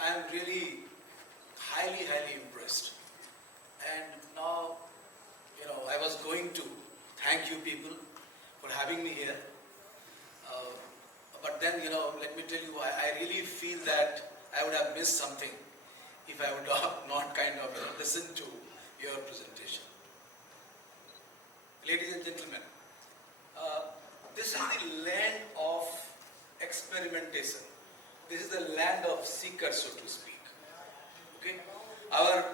I am really highly impressed. And now, I was going to thank you people for having me here. But then, let me tell you, I really feel that I would have missed something if I would not kind of listened to your presentation. Ladies and gentlemen, this is the land of experimentation. This is the land of seekers, so to speak. Okay? Our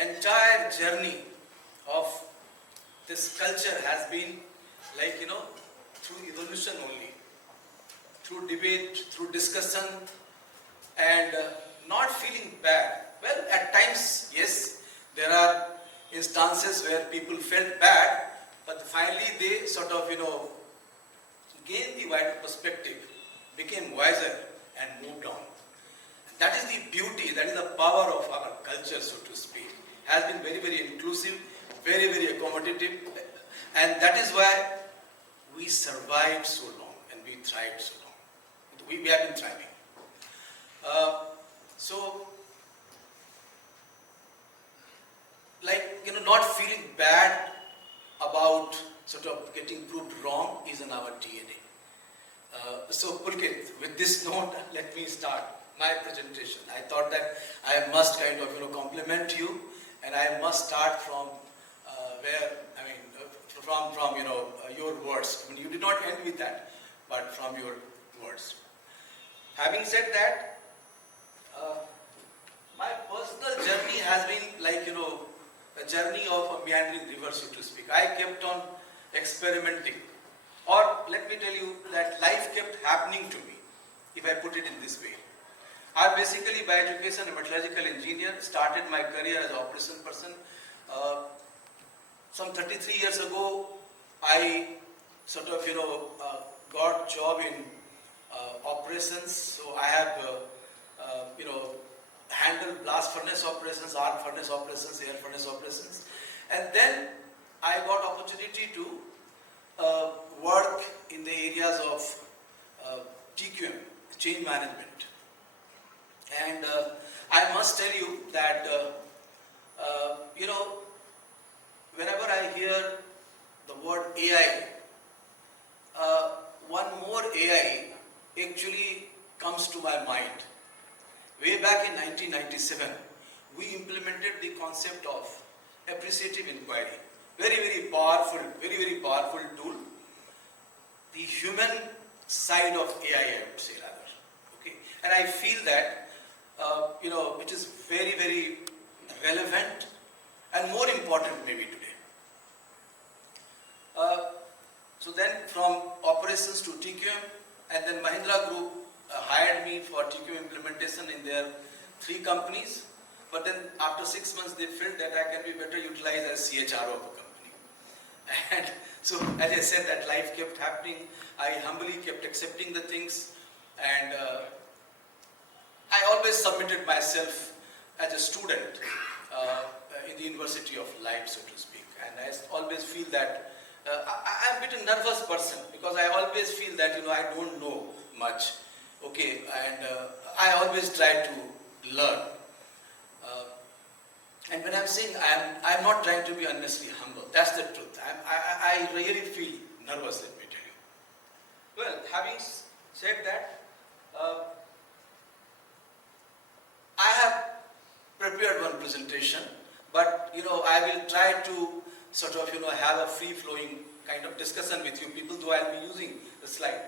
entire journey of this culture has been through evolution only, through debate, through discussion, and not feeling bad. Well, at times, yes, there are instances where people felt bad, but finally they sort of, gained the wider perspective, became wiser, and moved on. That is the beauty, that is the power of our culture, so to speak. Has been very inclusive, very accommodative, and that is why we survived so long and we thrived so long. We have been thriving. Not feeling bad about sort of getting proved wrong is in our DNA. So Pulkit, with this note, let me start my presentation. I thought that I must kind of compliment you, and I must start from your words. I mean, you did not end with that, but from your words. Having said that, my personal journey has been a journey of a meandering river, so to speak. I kept on experimenting, or let me tell you that life kept happening to me, if I put it in this way. I'm basically by education a metallurgical engineer, started my career as an operation person. Some 33 years ago, I sort of, got job in operations. So I have, handled blast furnace operations, arc furnace operations, air furnace operations. And then I got opportunity to work in the areas of TQM, change management. And I must tell you that, whenever I hear the word AI, one more AI actually comes to my mind. Way back in 1997, we implemented the concept of appreciative inquiry. Very powerful tool. The human side of AI, I would say rather. Okay, and I feel that it is very relevant and more important maybe today. So then from operations to TQM, and then Mahindra Group hired me for TQM implementation in their 3 companies. But then after 6 months they felt that I can be better utilized as CHRO of a company. And so as I said, that life kept happening. I humbly kept accepting the things, and I always submitted myself as a student in the University of Life, so to speak. And I always feel that I'm a bit a nervous person, because I always feel that I don't know much. Okay, and I always try to learn. And when I'm saying I'm not trying to be unnecessarily humble. That's the truth. I really feel nervous, let me tell you. Well, having said that, I have prepared one presentation, but I will try to sort of have a free-flowing kind of discussion with you people, though I'll be using the slide.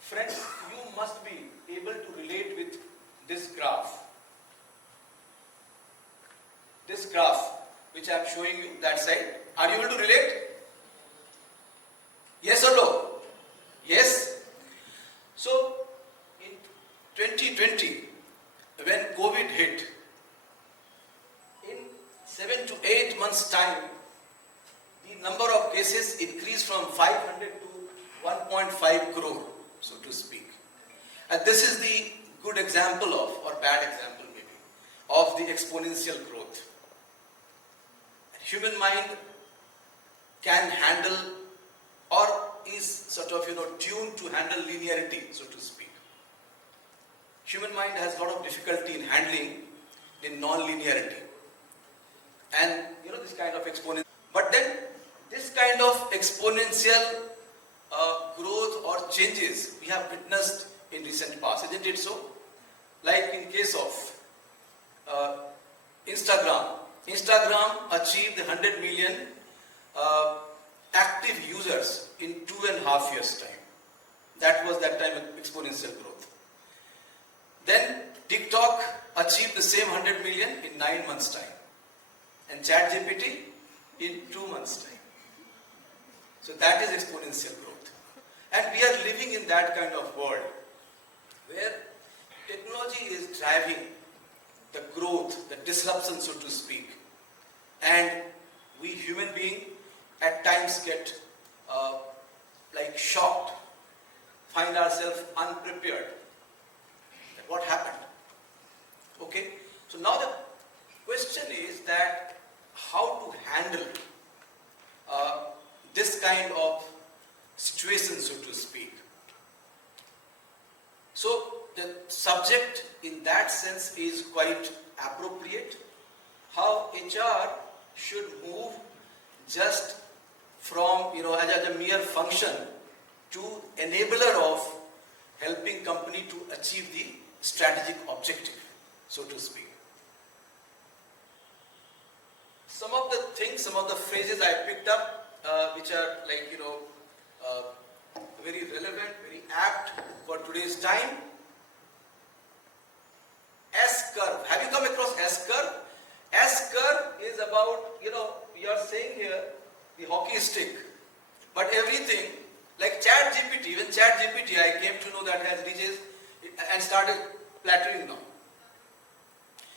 Friends, you must be able to relate with this graph. This graph, which I'm showing you, that side. Are you able to relate? Yes or no? Yes? So, in 2020, when COVID hit, in 7 to 8 months' time, the number of cases increased from 500 to 1.5 crore, so to speak. And this is the good example of, or bad example maybe, of the exponential growth. Human mind can handle, or is sort of tuned to handle linearity, so to speak. human mind has a lot of difficulty in handling the non-linearity. And this kind of exponential. But then this kind of exponential growth or changes we have witnessed in recent past, isn't it so? Like in case of Instagram. Instagram achieved 100 million active users in 2.5 years' time. That was that time exponential growth. Then TikTok achieved the same 100 million in 9 months' time. And ChatGPT in 2 months' time. So that is exponential growth. And we are living in that kind of world where technology is driving the growth, the disruption, so to speak. And we human beings at times get shocked, find ourselves unprepared. What happened? Okay, so now the question is that how to handle this kind of situation, so to speak. So the subject in that sense is quite appropriate. How HR should move just from as a mere function to enabler of helping company to achieve the strategic objective, so to speak. Some of the things, some of the phrases I picked up, which are very relevant, very apt for today's time. S-curve. Have you come across S-curve? S-curve is about, we are saying here, the hockey stick. But everything, like ChatGPT, even ChatGPT, I came to know that has reaches and started plateauing now.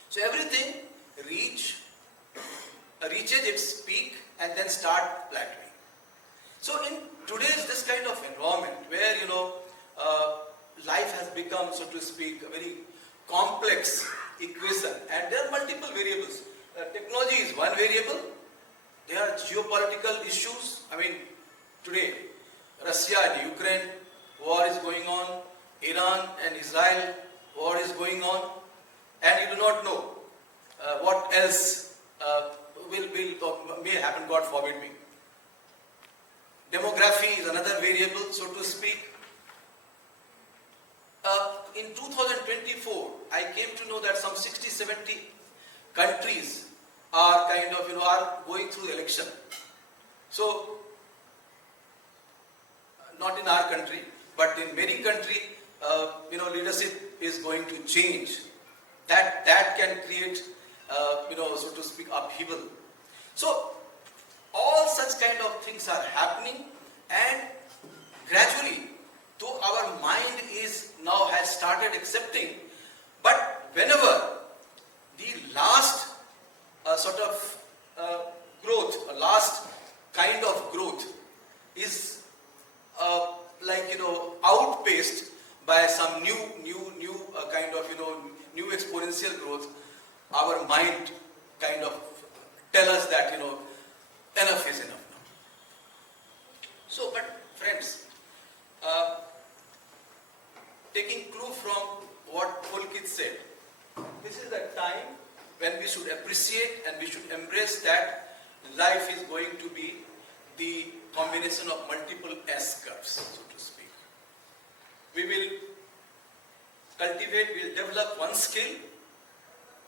So everything reaches its peak and then start plateauing. So in today's this kind of environment where life has become, so to speak, a very complex equation, and there are multiple variables. Technology is one variable. There are geopolitical issues. I mean, today Russia and Ukraine war is going on. Iran and Israel war is going on, and you do not know what else will or may happen. God forbid me. Demography is another variable, so to speak. In 2024, I came to know that some 60-70 countries are are going through election. So, not in our country, but in many countries, leadership is going to change. That can create, so to speak, upheaval. So, all such kind of things are happening, and gradually, though our mind is now has started accepting, but whenever the last growth, last kind of growth is outpaced by some new kind of new exponential growth, our mind kind of tell us that enough is enough now. So, but friends, taking clue from what Pulkit said, this is the time when we should appreciate and we should embrace that life is going to be the combination of multiple S-curves, so to speak. We will cultivate, we will develop one skill,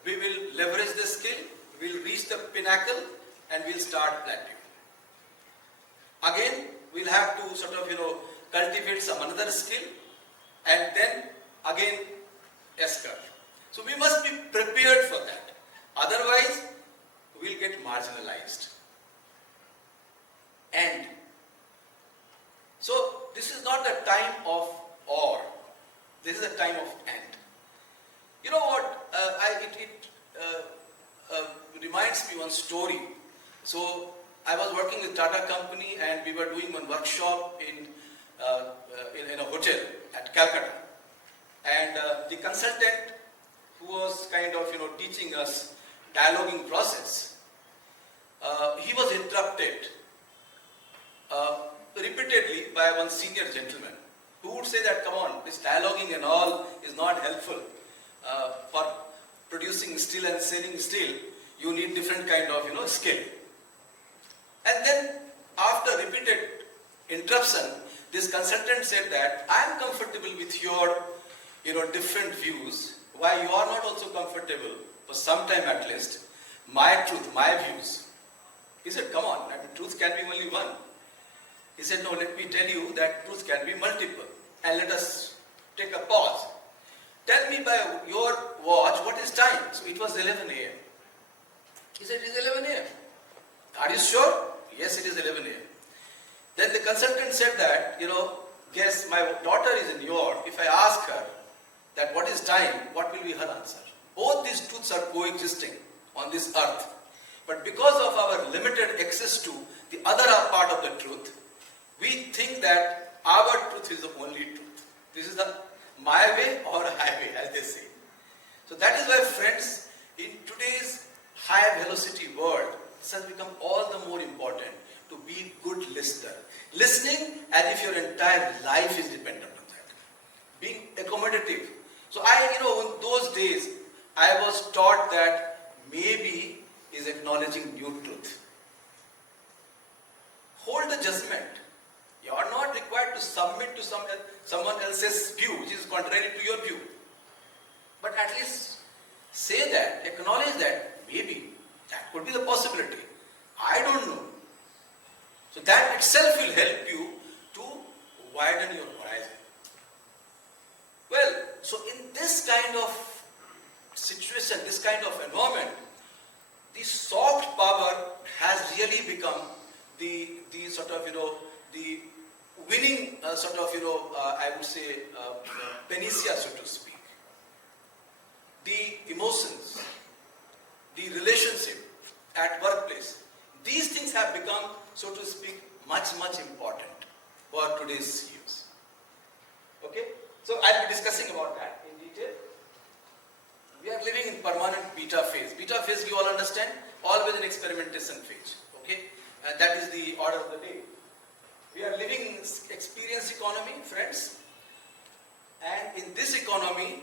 we will leverage the skill, we will reach the pinnacle, and we will start plateauing. Again, we will have to cultivate some another skill, and then again S-curve. So we must be prepared for that. Otherwise, we will get marginalized. And so this is not the time of or. This is the time of and. You know what? It reminds me one story. So I was working with Tata company, and we were doing one workshop in a hotel at Calcutta. And the consultant who was teaching us dialoguing process, he was interrupted repeatedly by one senior gentleman. Who would say that, come on, this dialoguing and all is not helpful for producing steel and selling steel? You need different kind of, skill. And then after repeated interruption, this consultant said that I am comfortable with your, different views. Why you are not also comfortable for some time at least? My truth, my views. He said, come on, truth can be only one. He said, no, let me tell you that truth can be multiple. And let us take a pause. Tell me by your watch what is time. So it was 11 a.m. He said, it is 11 a.m. Are you sure? Yes, it is 11 a.m. Then the consultant said that, guess my daughter is in New York. If I ask her that what is time, what will be her answer? Both these truths are coexisting on this earth. But because of our limited access to the other part of the truth, we think that our truth is the only truth. This is the my way or highway, as they say. So that is why, friends, in today's high velocity world, this has become all the more important to be good listener. Listening as if your entire life is dependent on that. Being accommodative. So in those days, I was taught that maybe is acknowledging new truth. Hold the judgment. You are not required to submit to someone else's view, which is contrary to your view. But at least say that, acknowledge that, maybe that could be the possibility. I don't know. So that itself will help you to widen your horizon. Well, so in this kind of situation, this kind of environment, the soft power has really become the sort of, the winning sort of, I would say, panacea, so to speak. The emotions, the relationship at workplace, these things have become, so to speak, much, much important for today's CEOs. Okay? So I'll be discussing about that in detail. We are living in permanent beta phase. Beta phase, you all understand? Always an experimentation phase. Okay? And that is the order of the day. We are living in experience economy, friends. And in this economy,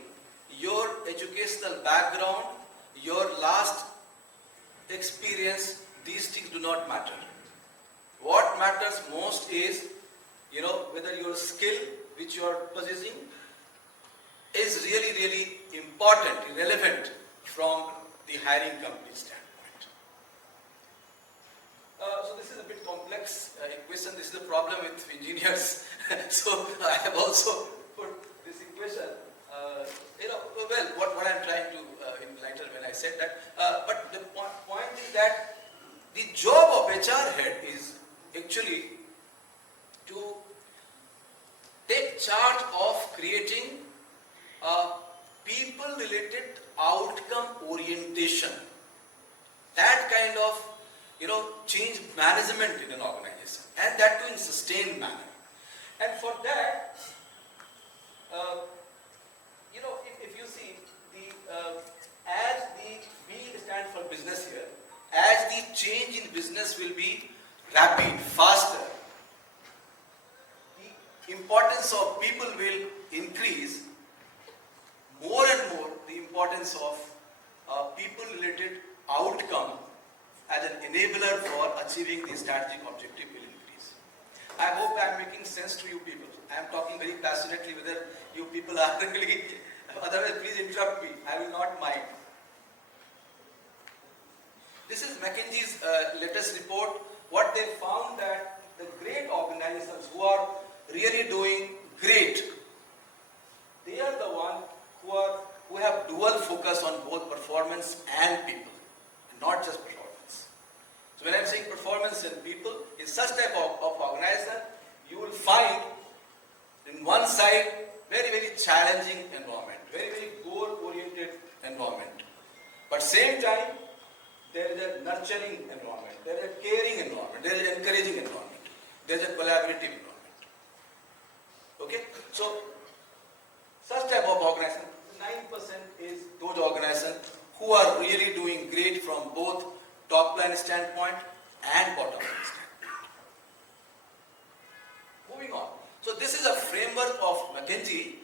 your educational background, your last experience, these things do not matter. What matters most is, whether your skill which you are possessing is really, really important, relevant from the hiring company standpoint. So this is a bit complex equation. This is the problem with engineers. So I have also put this equation. What I'm trying to enlighten when I said that. But the point is that the job of HR head is actually to take charge of creating a people-related outcome orientation. That kind of, change management in an organization, and that too in sustained manner. And for that, if you see as the B stands for business here, as the change in business will be rapid, faster, the importance of people will increase. More and more, the importance of people-related outcome as an enabler for achieving the strategic objective will increase. I hope I am making sense to you people. I am talking very passionately, whether you people are really, otherwise please interrupt me, I will not mind. This is McKinsey's latest report. What they found that the great organizations who are really doing great, they are the ones who have dual focus on both performance and people, and not just performance. So when I'm saying performance and people, in such type of organization, you will find in one side very, very challenging environment, very, very goal-oriented environment. But same time, there is a nurturing environment, there is a caring environment, there is an encouraging environment, there is a collaborative environment. Okay? So, such type of organization, 9% is those organizations who are really doing great from both top line standpoint and bottom line standpoint. Moving on. So this is a framework of McKinsey,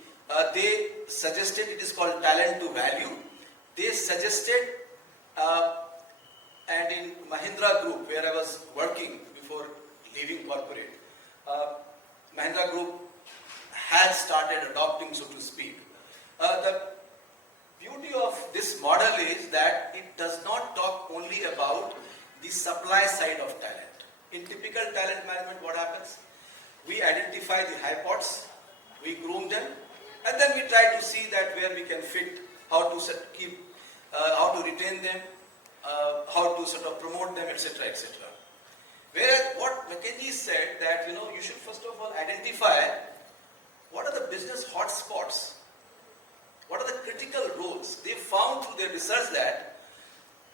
they suggested, it is called talent to value. They suggested, and in Mahindra Group, where I was working before leaving corporate, Mahindra Group has started adopting, so to speak. The beauty of this model is that it does not talk only about the supply side of talent. In typical talent management, what happens? We identify the high pots, we groom them, and then we try to see that where we can fit, how to keep, how to retain them, how to sort of promote them, etc., etc. Whereas what McKinsey said that you should first of all identify what are the business hotspots, what are the critical roles. They found through their research that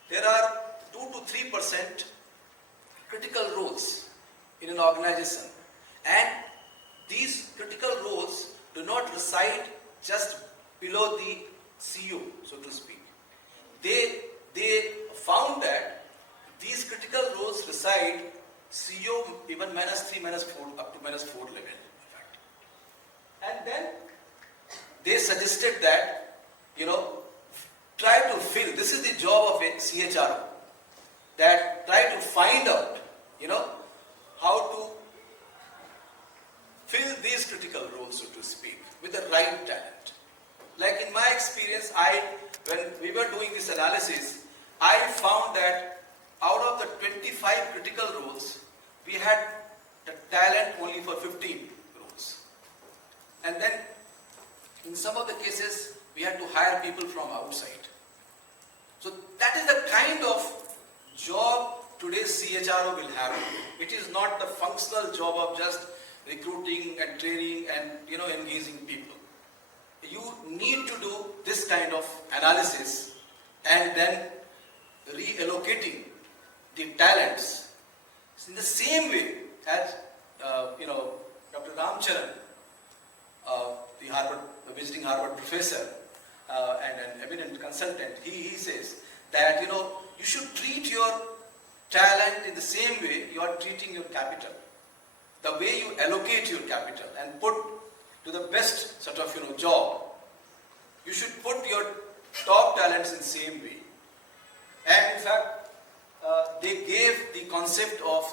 there are 2 to 3% critical roles in an organization, and these critical roles do not reside just below the CEO, so to speak. They found that these critical roles reside CEO even -3, -4, up to -4 level, in fact. And then they suggested that, try to fill, this is the job of a CHRO, that try to find out, how to fill these critical roles, so to speak, with the right talent. Like in my experience, when we were doing this analysis, I found that out of the 25 critical roles, we had the talent only for 15 roles. And then, in some of the cases, we had to hire people from outside. So that is the kind of job today's CHRO will have. It is not the functional job of just recruiting and training and engaging people. You need to do this kind of analysis and then reallocating the talents in the same way as Dr. Ramcharan, the visiting Harvard professor and an eminent consultant, he says that you should treat your talent in the same way you are treating your capital. The way you allocate your capital and put to the best sort of job, you should put your top talents in the same way. And in fact, they gave the concept of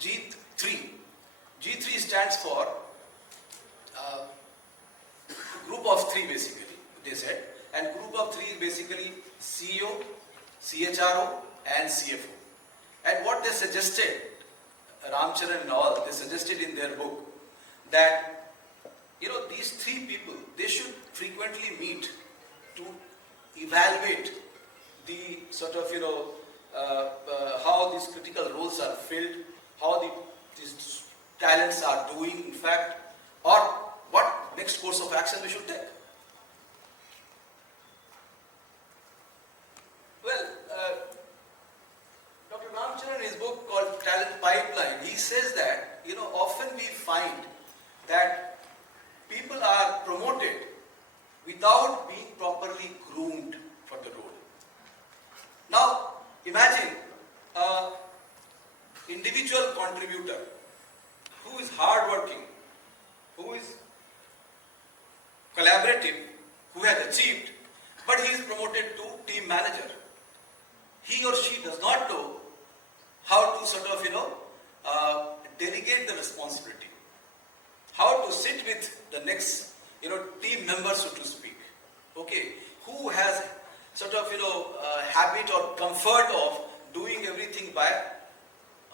G3. G3 stands for group of three, basically, they said. And group of three is basically CEO, CHRO, and CFO. And what they suggested, Ramcharan and all, they suggested in their book that these three people, they should frequently meet to evaluate the sort of how these critical roles are filled, how these talents are doing, in fact, or what next course of action we should take. Well, Dr. Ramcharan in his book called Talent Pipeline, he says that often we find that people are promoted without being properly groomed for the role. Now, imagine an individual contributor who is hardworking, who is collaborative, who has achieved, but he is promoted to team manager. He or she does not know how to sort of, delegate the responsibility, how to sit with the next, team member, so to speak, okay, who has sort of, habit or comfort of doing everything by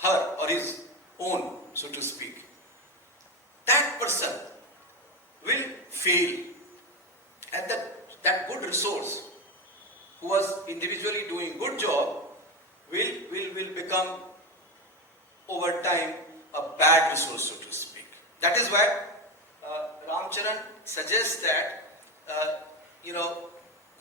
her or his own, so to speak. That person will fail, and that good resource who was individually doing good job will become over time a bad resource, so to speak. That is why Ramcharan suggests that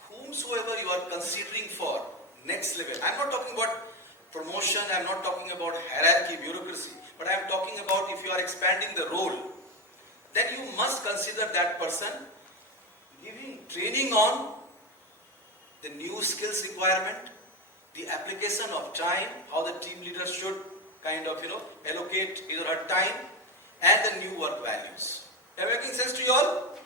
whomsoever you are considering for next level, I am not talking about promotion, I am not talking about hierarchy, bureaucracy, but I am talking about if you are expanding the role, then you must consider that person giving training on the new skills requirement, the application of time, how the team leader should kind of allocate either her time and the new work values. Am I making sense to you all?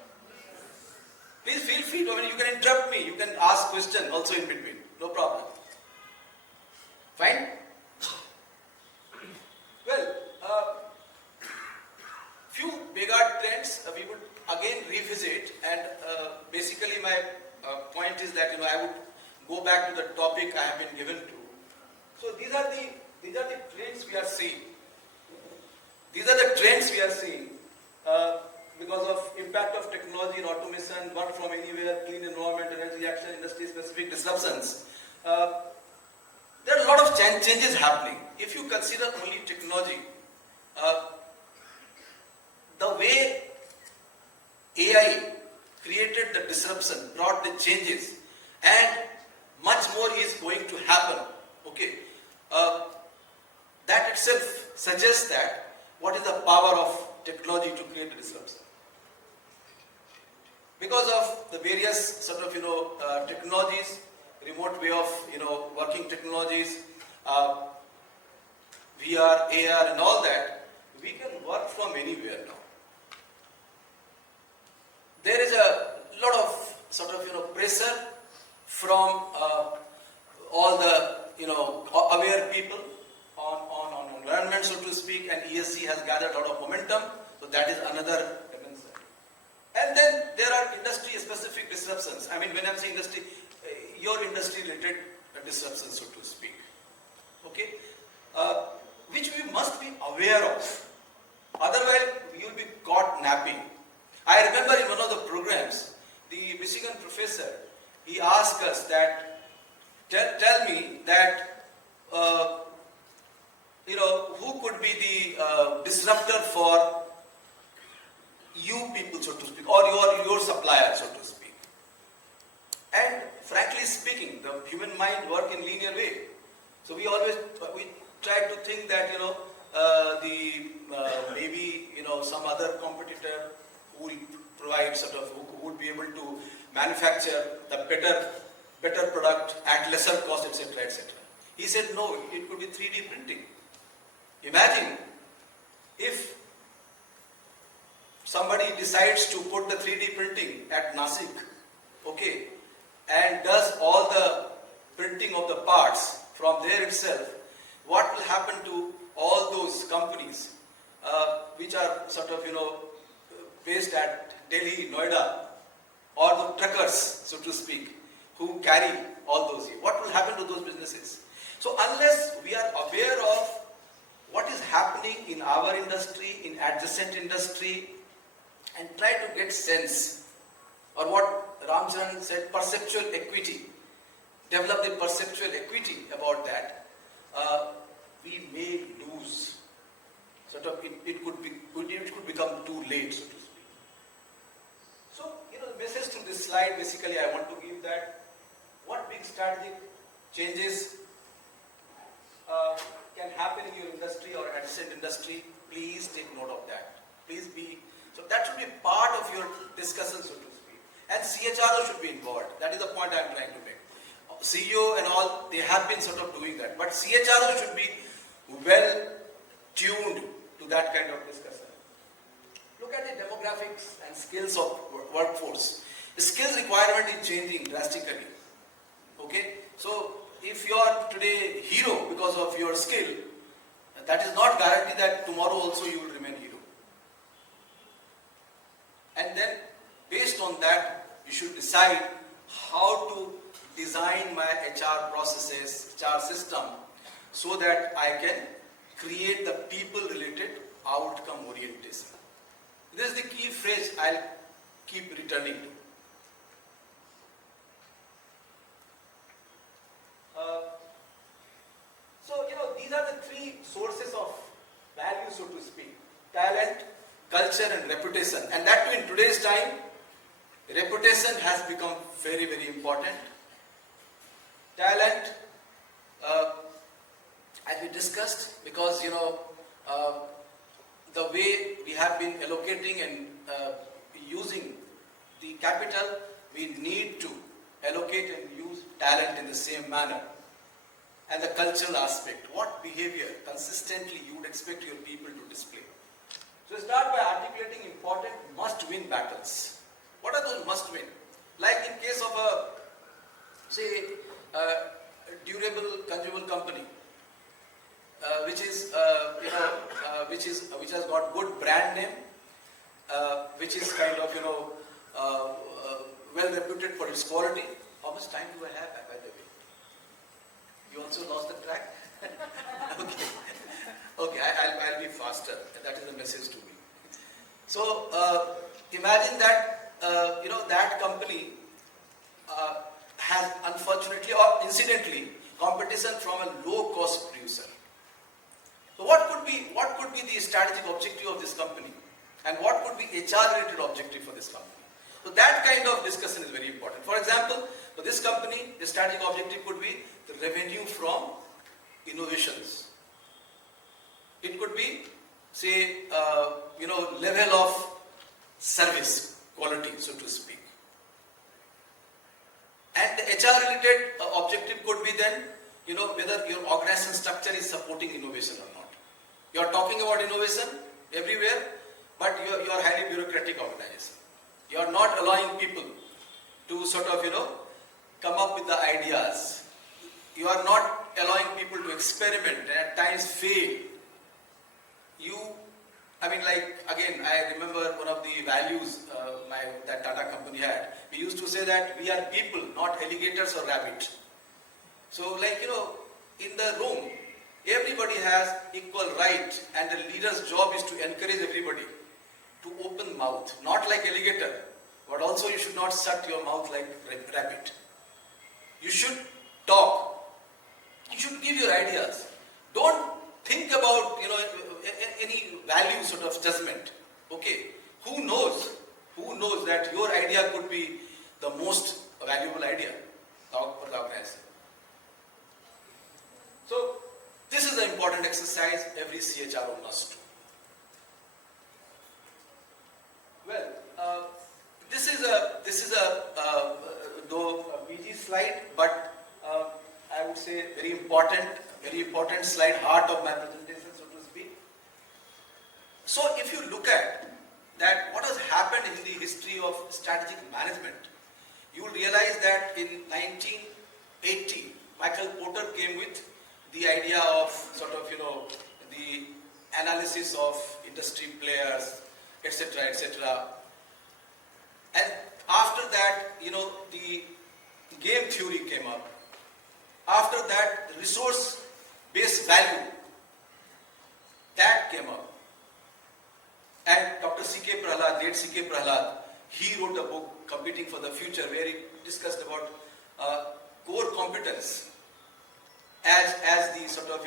Please feel free. I mean, you can interrupt me. You can ask questions also in between. No problem. Fine? Well, few bigger trends we would again revisit, and basically my point is that I would go back to the topic I have been given to. So these are the trends we are seeing. These are the trends we are seeing because of impact of technology and automation, work from anywhere, clean environment, energy action, industry-specific disruptions. There are a lot of changes happening. If you consider only technology, the way AI created the disruption, brought the changes, and much more is going to happen. Okay, that itself suggests that what is the power of technology to create a disruption. Because of the various sort of technologies, remote way of working technologies, VR, AR, and all that, we can work from anywhere now. There is a lot of sort of pressure from all the aware people on environment, so to speak, and ESG has gathered a lot of momentum. So that is another dimension. And then there are industry-specific disruptions. I mean, when I'm saying industry, your industry-related disruptions, so to speak. Okay, which we must be aware of. Otherwise, you'll be caught napping. I remember in one of the programs, the Michigan professor, he asked us that, tell me that, who could be the disruptor for you people, so to speak, or your supplier, so to speak. And frankly speaking, the human mind works in linear way. So we try to think that maybe some other competitor who will provide who would be able to manufacture the better product at lesser cost, etc., etc. He said no, it could be 3D printing. Imagine if somebody decides to put the 3D printing at Nasik, okay, and does all the printing of the parts from there itself. What will happen to all those companies which are sort of based at Delhi, Noida, or the truckers, so to speak, who carry all those here? What will happen to those businesses? So unless we are aware of what is happening in our industry, in adjacent industry, and try to get sense, or what Ramcharan said, perceptual equity, develop the perceptual equity about that, we may lose. Sort of, it could become too late, so to speak. So, the message through this slide, basically, I want to give that what big strategic changes can happen in your industry or adjacent industry. Please take note of that. So that should be part of your discussion, so to speak. And CHRO should be involved. That is the point I am trying to make. CEO and all, they have been sort of doing that. But CHRO should be well tuned to that kind of discussion. Look at the demographics and skills of workforce. The skills requirement is changing drastically. Okay? So, if you are today hero because of your skill, that is not guarantee that tomorrow also you will remain hero. And then, based on that, you should decide how to design my HR processes, HR system, so that I can create the people-related outcome orientation. This is the key phrase I'll keep returning to. These are the three sources of value, so to speak: talent, culture, and reputation. And that too, in today's time, reputation has become very, very important. Talent, as we discussed, because the way we have been allocating and using the capital, we need to allocate and use talent in the same manner. And the cultural aspect, what behavior consistently you would expect your people to display. So start by articulating important must-win battles. What are those must-win? Like in case of a, say, durable consumable company, which has got good brand name, which is kind of well reputed for its quality. How much time do I have, by the way? You also lost the track. Okay, I'll be faster. That is the message to me. So imagine that that company has unfortunately or incidentally competition from a low-cost producer. So what could be the strategic objective of this company, and what could be HR-related objective for this company? So that kind of discussion is very important. For example, for this company, the strategic objective could be the revenue from innovations. It could be, say, level of service quality, so to speak. And the HR-related objective could be then, whether your organization structure is supporting innovation or not. You are talking about innovation everywhere, but you are highly bureaucratic organization. You are not allowing people to sort of, come up with the ideas. You are not allowing people to experiment and at times fail. I remember one of the values that Tata company had. We used to say that we are people, not alligators or rabbit. So in the room, everybody has equal right, and the leader's job is to encourage everybody to open mouth, not like alligator, but also you should not shut your mouth like rabbit. You should talk. You should give your ideas. Don't think about any value sort of judgment. Okay, who knows that your idea could be the most valuable idea for the organization. So this is an important exercise every CHRO must do. Well, this is a though a PG slide, but I would say very important slide, heart of my presentation, so to speak. So if you look at that, what has happened in the history of strategic management, you will realize that in 1980, Michael Porter came with the idea of sort of the analysis of industry players, etc., etc. And after that, the game theory came up. After that, the resource-based value, that came up. And Dr. C.K. Prahalad, late C.K. Prahalad, he wrote a book, Competing for the Future, where he discussed about core competence as the sort of,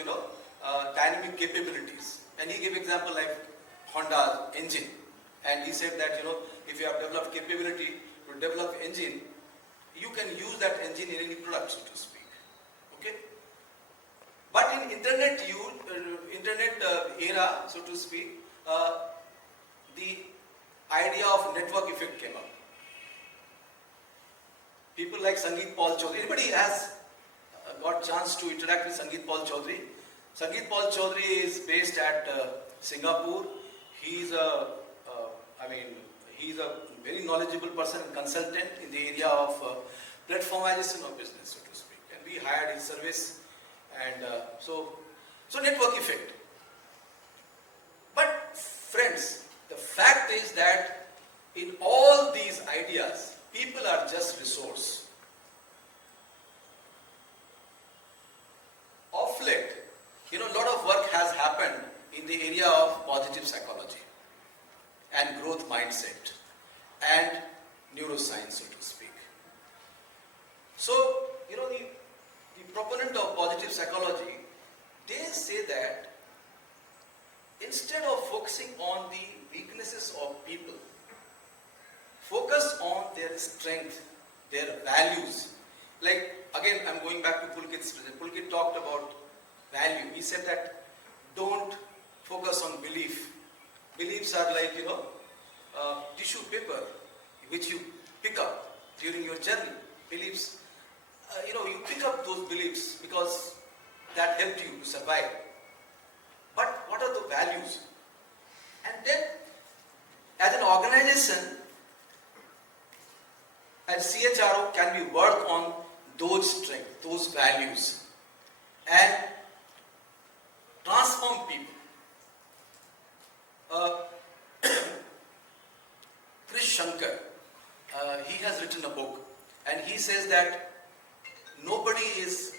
dynamic capabilities. And he gave example like Honda engine. And he said that, if you have developed capability to develop engine, you can use that engine in any product, so to speak. Okay? But in internet era, so to speak, the idea of network effect came up. People like Sangeet Paul Chaudhary. Anybody has got chance to interact with Sangeet Paul Chaudhary? Sangeet Paul Chaudhary is based at Singapore. He's a very knowledgeable person and consultant in the area of platformization of business, so to speak. And we hired his service, and so network effect. But friends, the fact is that in all these ideas, people are just resource. Of late, a lot of work has happened in the area of positive psychology and growth mindset and neuroscience, so to speak. So, the proponent of positive psychology, they say that instead of focusing on the weaknesses of people, focus on their strength, their values. Like, again, I'm going back to Pulkit's present. Pulkit talked about value. He said that don't focus on belief. Beliefs are like, tissue paper, which you pick up during your journey. Beliefs, you pick up those beliefs because that helped you to survive. But what are the values? And then those values and transform people. Chris Shankar, he has written a book and he says that nobody is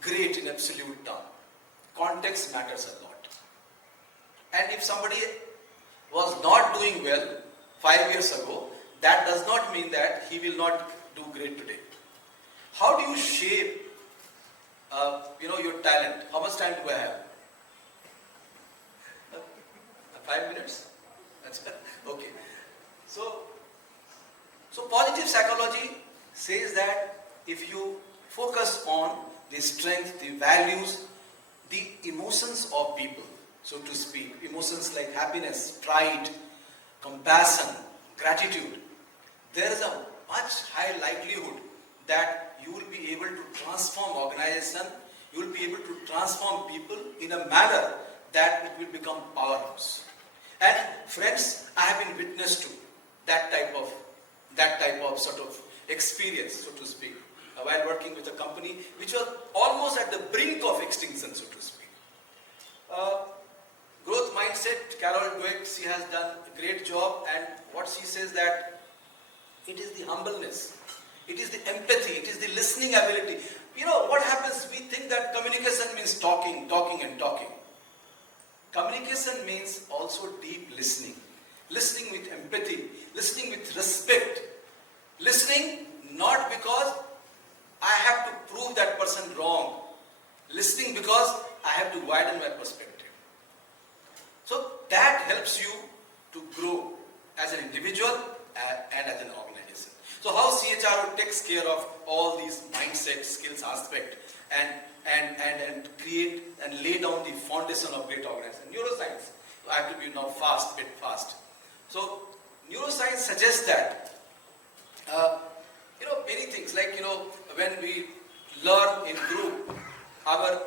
great in absolute term. Context matters a lot. And if somebody was not doing well 5 years ago, that does not mean that he will not do great today. How do you shape your talent? How much time do I have? 5 minutes? That's okay. So positive psychology says that if you focus on the strength, the values, the emotions of people, so to speak, emotions like happiness, pride, compassion, gratitude, there is a much higher likelihood that you will be able to transform organization, you will be able to transform people in a manner that it will become powerhouse. And friends, I have been witness to that type of sort of experience, so to speak, while working with a company which was almost at the brink of extinction, so to speak. Growth mindset, Carol Dweck, she has done a great job, and what she says that it is the humbleness, it is the empathy, it is the listening ability. You know what happens? We think that communication means talking. Communication means also deep listening. Listening with empathy, listening with respect. Listening not because I have to prove that person wrong. Listening because I have to widen my perspective. So that helps you to grow as an individual and as an organization. So how CHRO takes care of all these mindset, skills aspect and create and lay down the foundation of great organization. Neuroscience, I have to be now bit fast. So neuroscience suggests that many things like when we learn in group, our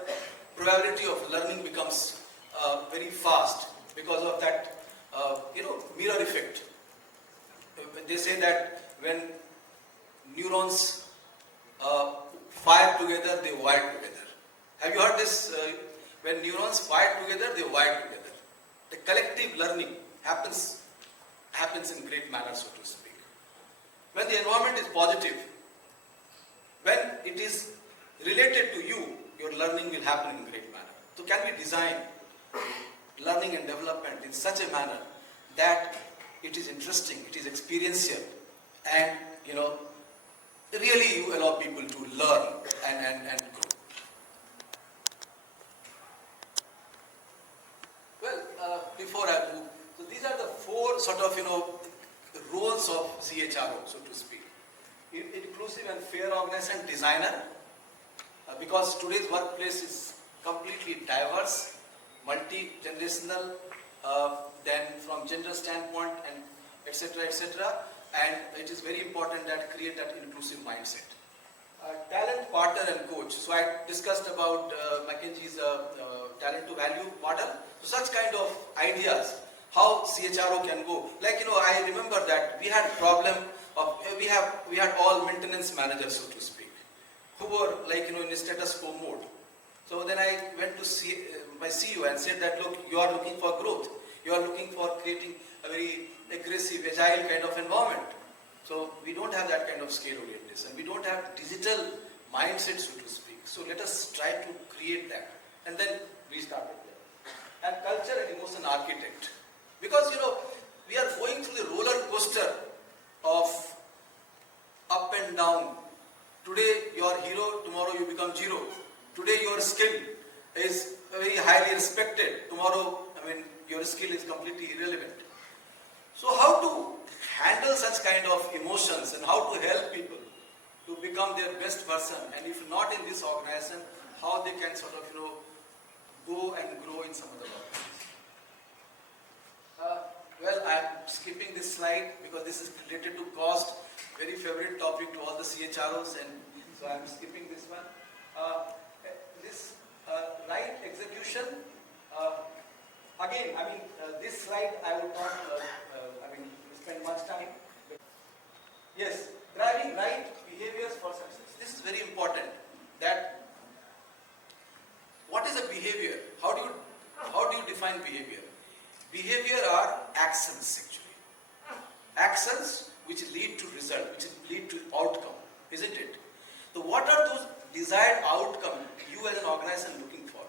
probability of learning becomes very fast because of that mirror effect. They say that when neurons fire together, they wire together. Have you heard this? When neurons fire together, they wire together. The collective learning happens in great manner, so to speak. When the environment is positive, when it is related to you, your learning will happen in great manner. So can we design learning and development in such a manner that it is interesting, it is experiential, and really you allow people to learn and grow. Well, before I move, so these are the four sort of roles of CHRO, so to speak. Inclusive and fair organization designer, because today's workplace is completely diverse, multi-generational, then from gender standpoint and etc. And it is very important that create that inclusive mindset. Talent, partner and coach. So I discussed about McKinsey's talent to value model. So such kind of ideas, how CHRO can go. Like I remember that we had a problem of we had all maintenance managers, so to speak, who were like in a status quo mode. So then I went to see my CEO and said that look, you are looking for growth. You are looking for creating a very aggressive, agile kind of environment. So we don't have that kind of scale orientation. We don't have digital mindset, so to speak. So let us try to create that. And then we started there. And culture and emotion architect. Because we are going through the roller coaster of up and down. Today you are hero, tomorrow you become zero. Today your skill is very highly respected. Tomorrow, your skill is completely irrelevant. So how to handle such kind of emotions and how to help people to become their best person, and if not in this organization, how they can sort of go and grow in some other organization. Well, I am skipping this slide because this is related to cost, very favorite topic to all the CHROs, and so I am skipping this one. This right execution. Again, this slide I would not spend much time. Yes, driving right behaviors for success. This is very important, that what is a behavior? How do you define behavior? Behavior are actions actually. Actions which lead to result, which lead to outcome, isn't it? So what are those desired outcome you as an organization looking for?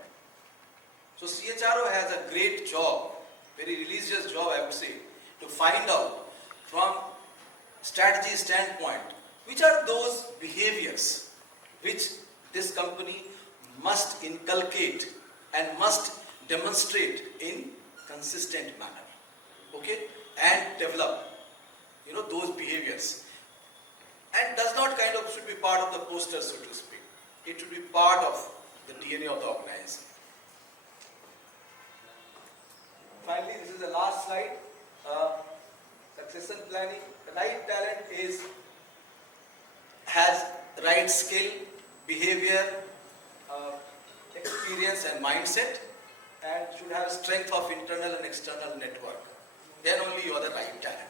So CHRO has a great job, very religious job I would say, to find out from strategy standpoint, which are those behaviors which this company must inculcate and must demonstrate in consistent manner, okay, and develop, those behaviors, and does not should be part of the poster, so to speak. It should be part of the DNA of the organization. Finally, this is the last slide. Succession planning. The right talent has right skill, behavior, experience and mindset, and should have strength of internal and external network. Then only you are the right talent.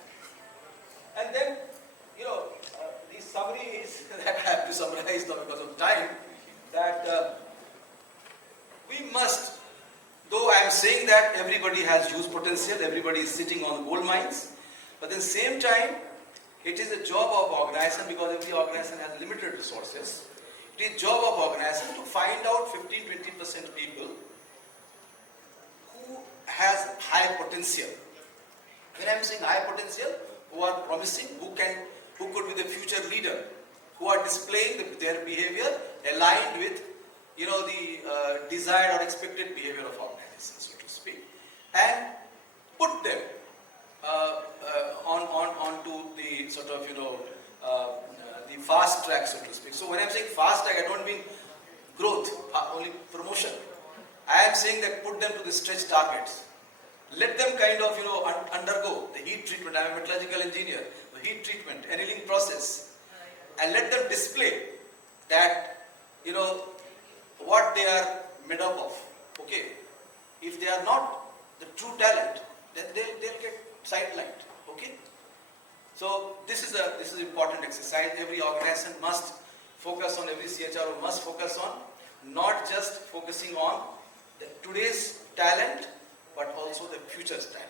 And then, the summary is that I have to summarize now because of time, that we must, though I am saying that everybody has huge potential, everybody is sitting on gold mines, but at the same time, it is a job of organization, because every organization has limited resources. It is job of organization to find out 15-20% people who has high potential. When I am saying high potential, who are promising, who could be the future leader, who are displaying their behavior aligned with the desired or expected behavior of organization, so to speak, and put them onto the sort of the fast track, so to speak. So when I am saying fast track, I don't mean growth, only promotion. I am saying that put them to the stretch targets. Let them undergo the heat treatment. I am a metallurgical engineer. The heat treatment, annealing process, and let them display that what they are made up of. Okay, if they are not the true talent, then they'll get sidelined. Okay, so this is important exercise. Every organization must focus on. Every CHRO must focus on, not just focusing on today's talent, but also the future's talent.